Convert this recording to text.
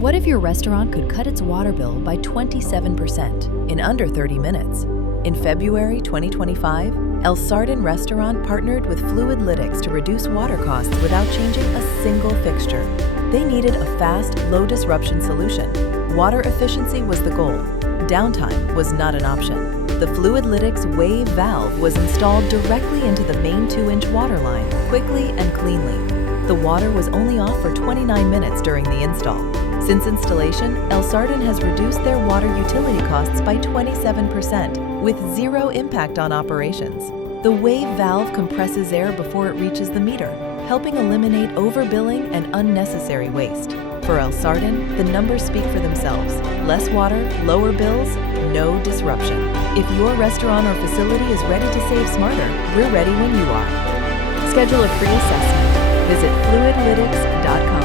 What if your restaurant could cut its water bill by 27% in under 30 minutes? In February 2025, Sarten Restaurant partnered with FluidLytix to reduce water costs without changing a single fixture. They needed a fast, low-disruption solution. Water efficiency was the goal. Downtime was not an option. The FluidLytix Wave Valve was installed directly into the main 2-inch water line, quickly and cleanly. The water was only off for 29 minutes during the install. Since installation, Sarten has reduced their water utility costs by 27%, with zero impact on operations. The Wave Valve compresses air before it reaches the meter, helping eliminate overbilling and unnecessary waste. For Sarten, the numbers speak for themselves. Less water, lower bills, no disruption. If your restaurant or facility is ready to save smarter, we're ready when you are. Schedule a free assessment. Visit FluidLytix.com.